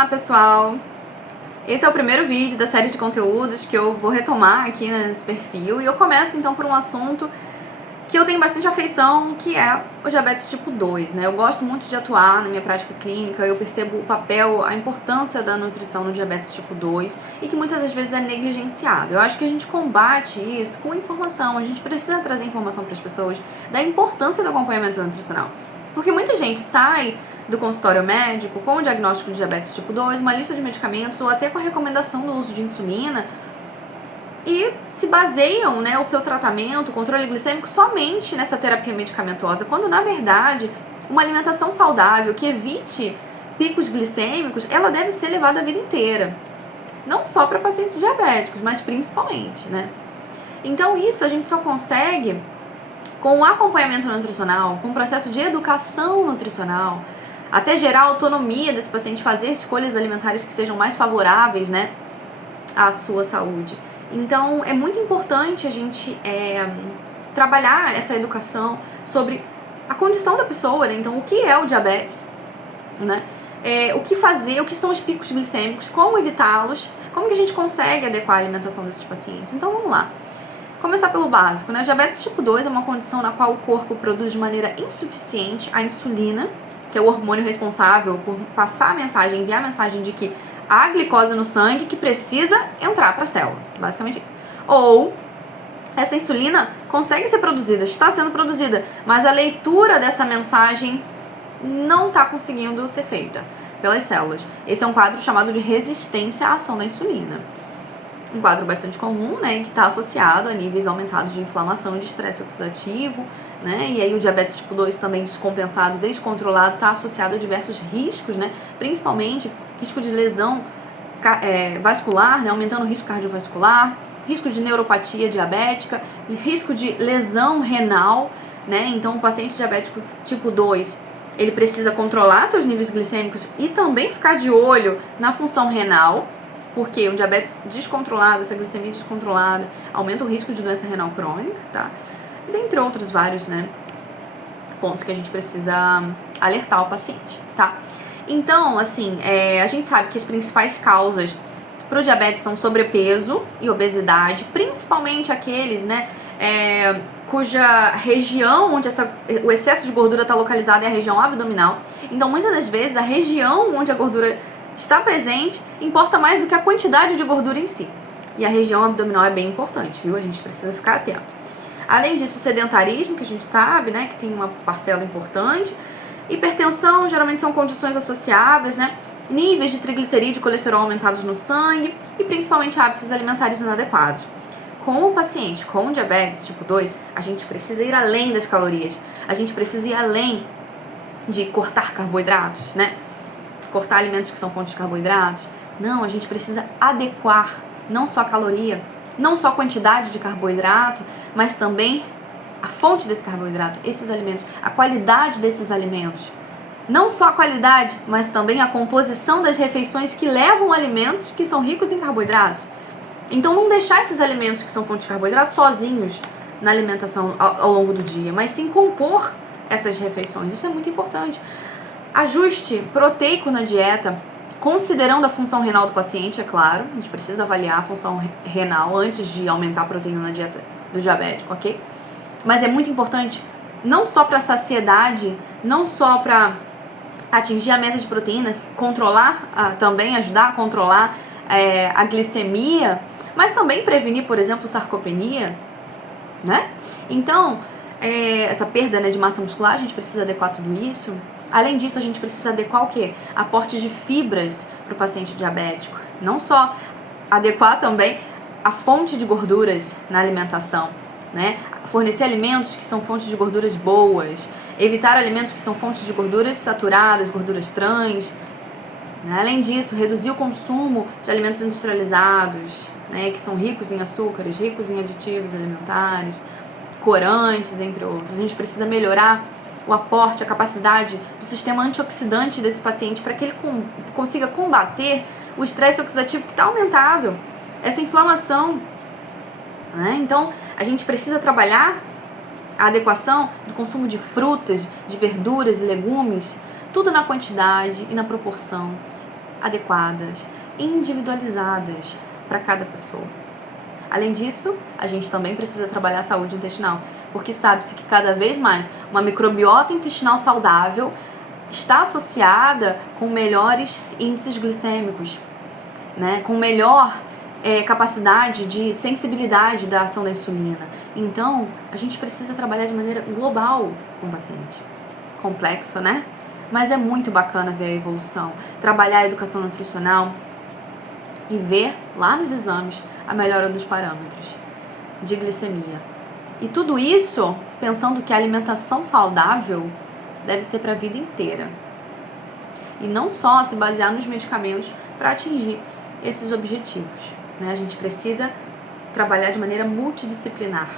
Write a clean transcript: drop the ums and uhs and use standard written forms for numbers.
Olá pessoal, esse é o primeiro vídeo da série de conteúdos que eu vou retomar aqui nesse perfil e eu começo então por um assunto que eu tenho bastante afeição, que é o diabetes tipo 2, né? Eu gosto muito de atuar na minha prática clínica, eu percebo o papel, a importância da nutrição no diabetes tipo 2 e que muitas das vezes é negligenciado. Eu acho que a gente combate isso com informação, a gente precisa trazer informação para as pessoas da importância do acompanhamento nutricional. Porque muita gente sai do consultório médico com o diagnóstico de diabetes tipo 2, uma lista de medicamentos ou até com a recomendação do uso de insulina e se baseiam, né, o seu tratamento, o controle glicêmico somente nessa terapia medicamentosa, quando na verdade uma alimentação saudável que evite picos glicêmicos, ela deve ser levada a vida inteira. Não só para pacientes diabéticos, mas principalmente, né? Então isso a gente só consegue com o acompanhamento nutricional, com o processo de educação nutricional, até gerar autonomia desse paciente fazer escolhas alimentares que sejam mais favoráveis, né, à sua saúde. Então é muito importante a gente trabalhar essa educação sobre a condição da pessoa, né? Então o que é o diabetes, né? O que fazer, o que são os picos glicêmicos, como evitá-los, como que a gente consegue adequar a alimentação desses pacientes. Então vamos lá. Começar pelo básico, né? O diabetes tipo 2 é uma condição na qual o corpo produz de maneira insuficiente a insulina, que é o hormônio responsável por passar a mensagem, enviar a mensagem de que há glicose no sangue que precisa entrar para a célula. Basicamente isso. Ou essa insulina consegue ser produzida, está sendo produzida, mas a leitura dessa mensagem não está conseguindo ser feita pelas células. Esse é um quadro chamado de resistência à ação da insulina. Um quadro bastante comum, né, que está associado a níveis aumentados de inflamação e de estresse oxidativo, né, e aí o diabetes tipo 2 também descompensado, descontrolado, está associado a diversos riscos, né, principalmente risco de lesão vascular, né, aumentando o risco cardiovascular, risco de neuropatia diabética, risco de lesão renal, né, então o paciente diabético tipo 2, ele precisa controlar seus níveis glicêmicos e também ficar de olho na função renal, porque o diabetes descontrolado, essa glicemia descontrolada, aumenta o risco de doença renal crônica, tá? Dentre outros vários, né, pontos que a gente precisa alertar o paciente, tá? Então, assim, a gente sabe que as principais causas para o diabetes são sobrepeso e obesidade, principalmente aqueles, né, cuja região onde o excesso de gordura está localizado é a região abdominal. Então, muitas das vezes, a região onde a gordura está presente importa mais do que a quantidade de gordura em si. E a região abdominal é bem importante, viu? A gente precisa ficar atento. Além disso, o sedentarismo, que a gente sabe, né, que tem uma parcela importante. Hipertensão, geralmente são condições associadas, né? Níveis de triglicerídeo e colesterol aumentados no sangue e principalmente hábitos alimentares inadequados. Com o paciente com diabetes tipo 2, a gente precisa ir além das calorias. A gente precisa ir além de cortar carboidratos, né? Cortar alimentos que são fontes de carboidratos. Não, a gente precisa adequar não só a caloria, não só a quantidade de carboidrato, mas também a fonte desse carboidrato, esses alimentos, a qualidade desses alimentos. Não só a qualidade, mas também a composição das refeições que levam alimentos que são ricos em carboidratos. Então não deixar esses alimentos que são fontes de carboidratos sozinhos na alimentação ao longo do dia, mas sim compor essas refeições. Isso é muito importante. Ajuste proteico na dieta, considerando a função renal do paciente, é claro. A gente precisa avaliar a função renal antes de aumentar a proteína na dieta do diabético, ok? Mas é muito importante, não só para saciedade, não só para atingir a meta de proteína, controlar, também ajudar a controlar a glicemia, mas também prevenir, por exemplo, sarcopenia, né? Então, essa perda, né, de massa muscular, a gente precisa adequar tudo isso. Além disso, a gente precisa adequar o quê? Aporte de fibras para o paciente diabético. Não só adequar também a fonte de gorduras na alimentação, né? Fornecer alimentos que são fontes de gorduras boas, evitar alimentos que são fontes de gorduras saturadas, gorduras trans. Né? Além disso, reduzir o consumo de alimentos industrializados, né, que são ricos em açúcares, ricos em aditivos alimentares, corantes, entre outros. A gente precisa melhorar o aporte, a capacidade do sistema antioxidante desse paciente para que ele consiga combater o estresse oxidativo que está aumentado, essa inflamação. Né? Então, a gente precisa trabalhar a adequação do consumo de frutas, de verduras e legumes, tudo na quantidade e na proporção. adequadas, individualizadas para cada pessoa. Além disso, a gente também precisa trabalhar a saúde intestinal, porque sabe-se que cada vez mais uma microbiota intestinal saudável está associada com melhores índices glicêmicos, né? Com melhor capacidade de sensibilidade da ação da insulina. Então, a gente precisa trabalhar de maneira global com o paciente. Complexo, né? Mas é muito bacana ver a evolução, trabalhar a educação nutricional e ver lá nos exames a melhora dos parâmetros de glicemia. E tudo isso pensando que a alimentação saudável deve ser para a vida inteira. E não só se basear nos medicamentos para atingir esses objetivos, né? A gente precisa trabalhar de maneira multidisciplinar.